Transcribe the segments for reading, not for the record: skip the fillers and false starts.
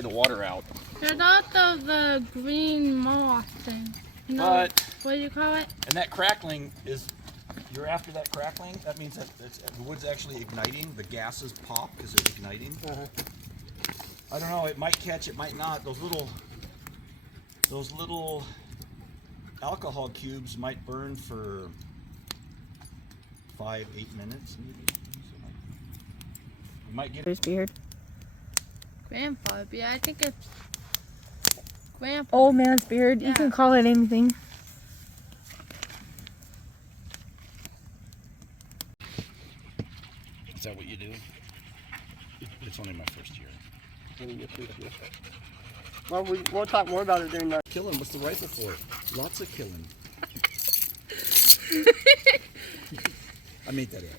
dry the water out. There's also the green moss thing. No, But what do you call it? and that crackling is, you're after that crackling. That means that the wood's actually igniting. The gases pop because they're igniting. I don't know. It might catch. It might not. Those little alcohol cubes might burn for 5-8 minutes, maybe. You might get. There's beard. Grandpa. Yeah, I think it's Grandpa. Old man's beard. Yeah. You can call it anything. Is that what you do? It's only my first year. Well, we'll talk more about it during that. Killing. What's the rifle for? Lots of killing. I made that up.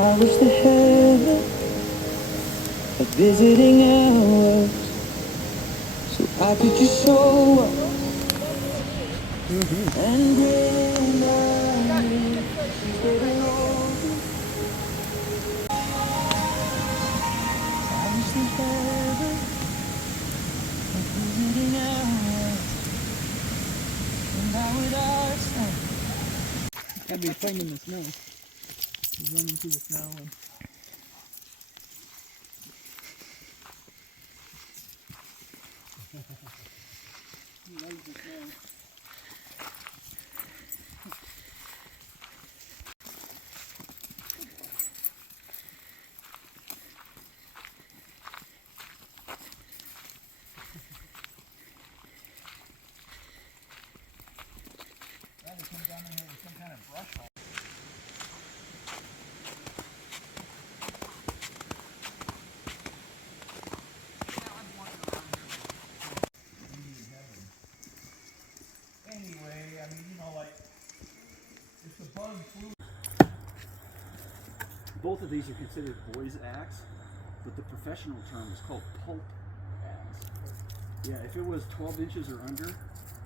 I wish the heaven had visiting hours, so I could just show up and bring my instead of over. I wish the heaven had visiting hours, and I would ask. Gotta be playing in the snow. He's running through the snow and he loves the snow. Rather come down in here with some kind of brush hole. Anyway, I mean, you know, like, if the bug flew. Both of these are considered boys' axe, but the professional term is called pulp axe. Yeah, if it was 12 inches or under,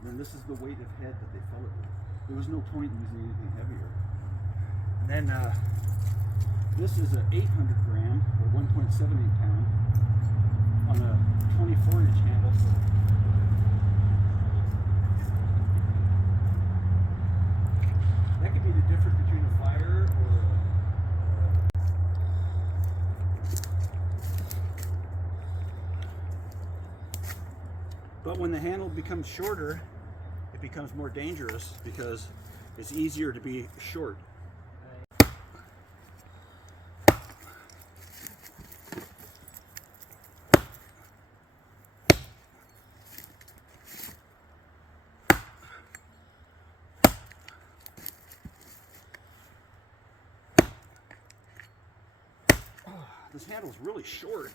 then this is the weight of head that they fell it with. There was no point in using anything heavier. And then this is an 800 gram or 1.78 pound on a 24-inch handle. That could be the difference between a fire or but when the handle becomes shorter, it becomes more dangerous because it's easier to be short. This handle's really short.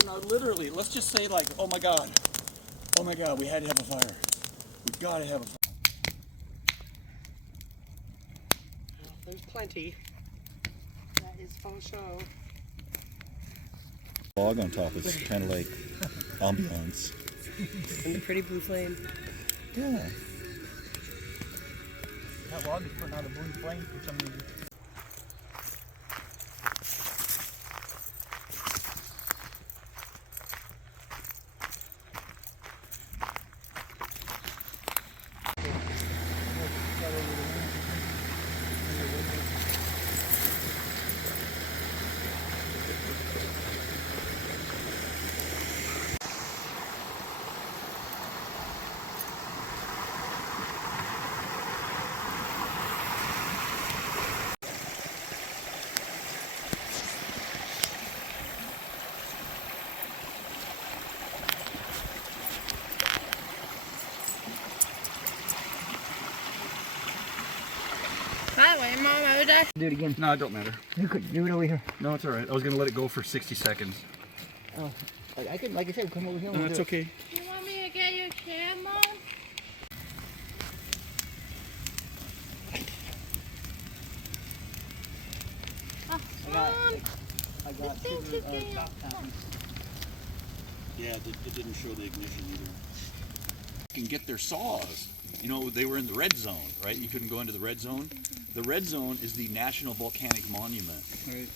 So now literally, let's just say like, oh my God, we had to have a fire. We've got to have a fire. Well, there's plenty. That is faux show. Log on top is kind of like ambiance. And the pretty blue flame. Yeah. That log is putting out a blue flame for some reason. That way, Mom, I would Do it again. No, it don't matter. You could do it over here. No, it's all right. I was gonna let it go for 60 seconds. Oh, I could, like I said, come over here. No, and it's do it. okay. You want me to get your chair, Mom? Oh, Mom. I got This thing two today. stop signs. Yeah, it didn't show the ignition either. You can get their saws. You know, they were in the red zone, right? You couldn't go into the red zone. The red zone is the National Volcanic Monument. Right.